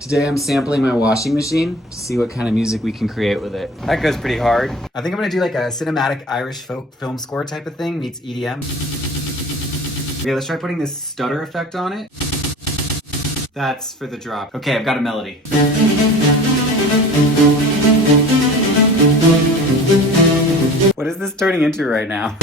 Today I'm sampling my washing machine to see what kind of music we can create with it. That goes pretty hard. I think I'm gonna do like a cinematic Irish folk film score type of thing meets EDM. Okay, let's try putting this stutter effect on it. That's for the drop. Okay, I've got a melody. What is this turning into right now?